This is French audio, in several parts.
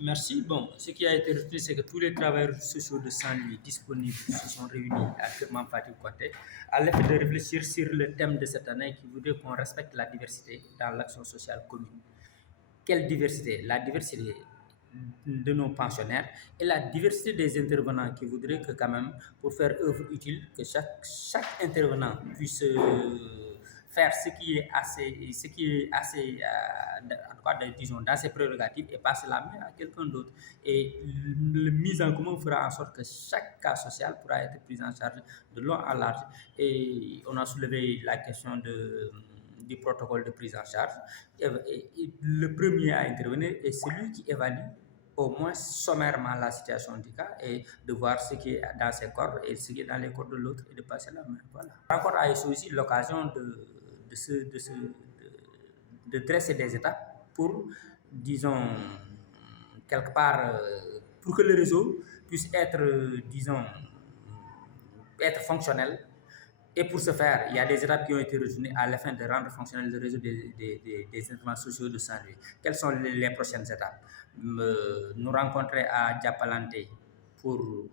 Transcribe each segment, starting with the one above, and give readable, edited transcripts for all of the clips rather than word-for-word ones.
Merci. Bon, ce qui a été retenu, c'est que tous les travailleurs sociaux de Saint-Louis disponibles se sont réunis à Firman Fatih Côté à l'effet de réfléchir sur le thème de cette année qui voudrait qu'on respecte la diversité dans l'action sociale commune. Quelle diversité? La diversité de nos pensionnaires et la diversité des intervenants qui voudraient que quand même, pour faire œuvre utile, que chaque intervenant puisse faire ce qui est assez en tout cas, disons, dans ses prérogatives et passer la main à quelqu'un d'autre. Et la mise en commun fera en sorte que chaque cas social pourra être pris en charge de long à large. Et on a soulevé la question du protocole de prise en charge. Et le premier à intervenir est celui qui évalue au moins sommairement la situation du cas et de voir ce qui est dans ses cordes et ce qui est dans les cordes de l'autre et de passer la main. Voilà. Encore a aussi l'occasion de dresser des étapes pour, disons, quelque part, pour que le réseau puisse être, disons, être fonctionnel. Et pour ce faire, il y a des étapes qui ont été retenues à la fin de rendre fonctionnel le réseau des interventions sociaux de Saint-Louis. Quelles sont les prochaines étapes? Nous rencontrer à Diapalante pour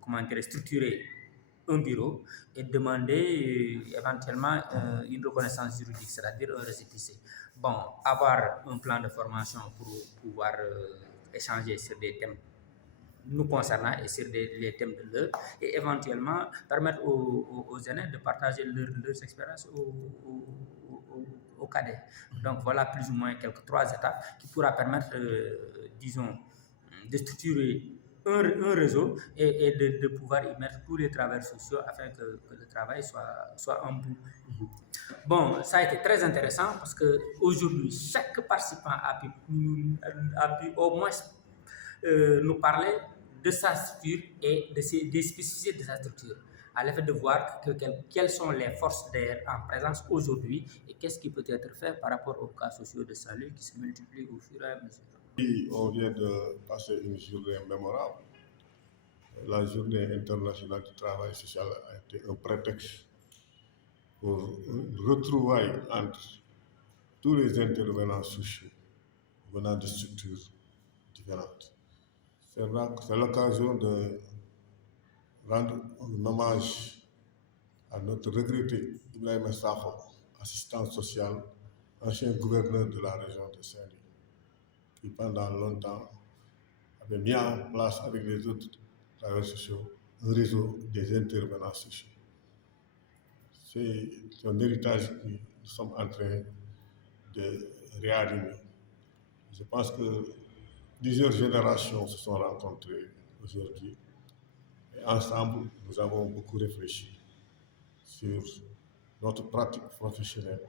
comment dire, structurer un bureau et demander éventuellement une reconnaissance juridique, c'est-à-dire un récépissé. Bon, avoir un plan de formation pour pouvoir échanger sur des thèmes nous concernant et sur les thèmes de l'heure et éventuellement permettre aux aînés de partager leurs expériences aux cadets. Donc voilà plus ou moins quelques trois étapes qui pourra permettre, disons, de structurer un réseau et de pouvoir y mettre tous les travailleurs sociaux afin que le travail soit en bout. Bon, ça a été très intéressant parce qu'aujourd'hui, chaque participant a pu au moins nous parler de sa structure et des spécificités de sa structure, à l'effet de voir quelles sont les forces en présence aujourd'hui et qu'est-ce qui peut être fait par rapport aux cas sociaux de salut qui se multiplient au fur et à mesure. On vient de passer une journée mémorable. La journée internationale du travail social a été un prétexte pour retrouver entre tous les intervenants sociaux venant de structures différentes. C'est l'occasion de rendre un hommage à notre regretté Ibrahim Sakho, assistant social, ancien gouverneur de la région de Saint-Louis, qui pendant longtemps avait mis en place avec les autres travailleurs sociaux un réseau des intervenants sociaux. C'est un héritage que nous sommes en train de réanimer. Je pense que plusieurs générations se sont rencontrées aujourd'hui et ensemble, nous avons beaucoup réfléchi sur notre pratique professionnelle,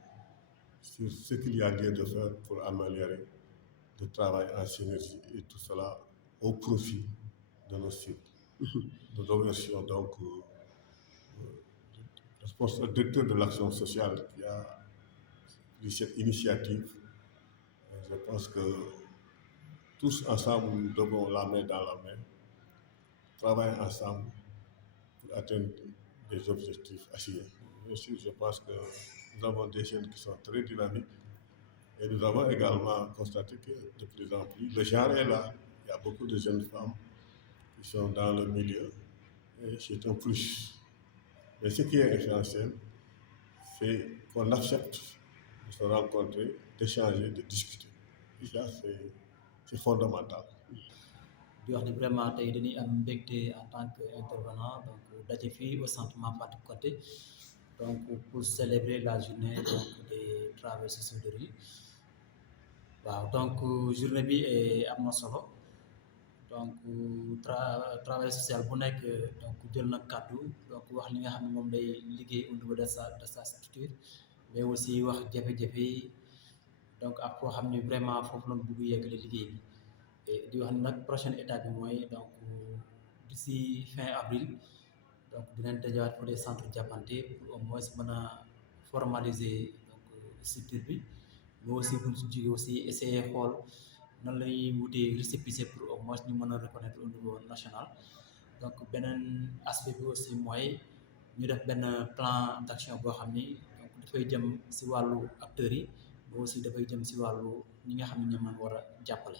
sur ce qu'il y a lieu de faire pour améliorer le travail en synergie et tout cela au profit de nos cibles. Nous remercions donc le directeur de l'action sociale qui a pris cette initiative. Et je pense que tous ensemble, nous devons la main dans la main, travailler ensemble pour atteindre des objectifs assignés. Bien sûr, je pense que nous avons des jeunes qui sont très dynamiques et nous avons également constaté que de plus en plus, le genre est là. Il y a beaucoup de jeunes femmes qui sont dans le milieu et c'est un plus. Mais ce qui est essentiel, c'est qu'on accepte de se rencontrer, d'échanger, de discuter. Et ça, c'est fondamental. di wax ni vraiment tey dañuy am mbégte en tant que intervenant donc daje fii au centre Mame Faty Côté donc pour célébrer la journée donc des travailleurs sociaux de rue waaw donc journée bi am na solo donc travail social bu nekk donc jël na kàddu donc wax li nga xam ne moom lay liggéey au niveau de sa structure mais aussi wax jafe-jafe yi donc ak foo xam ne vraiment foofu lañ bëgg yeggale liggéey bi et di wax nag prochaine étape bi mooy donc d'ici fin avril donc dinañ dajawaat pour des centres jàppante pour au moins mën a formaliser donc structure bi mais aussi buñ si jógee aussi essayer xool nan lay wutee récépissé pour au moins ñu mën a reconnaître au niveau national donc beneen aspect bi aussi mooy ñu def benn plan d'action boo xam ni donc dafay jëm si wàllu acteurs yi mais aussi dafay jëm si wàllu ñi nga xam ne ñoom lañ war a jàppale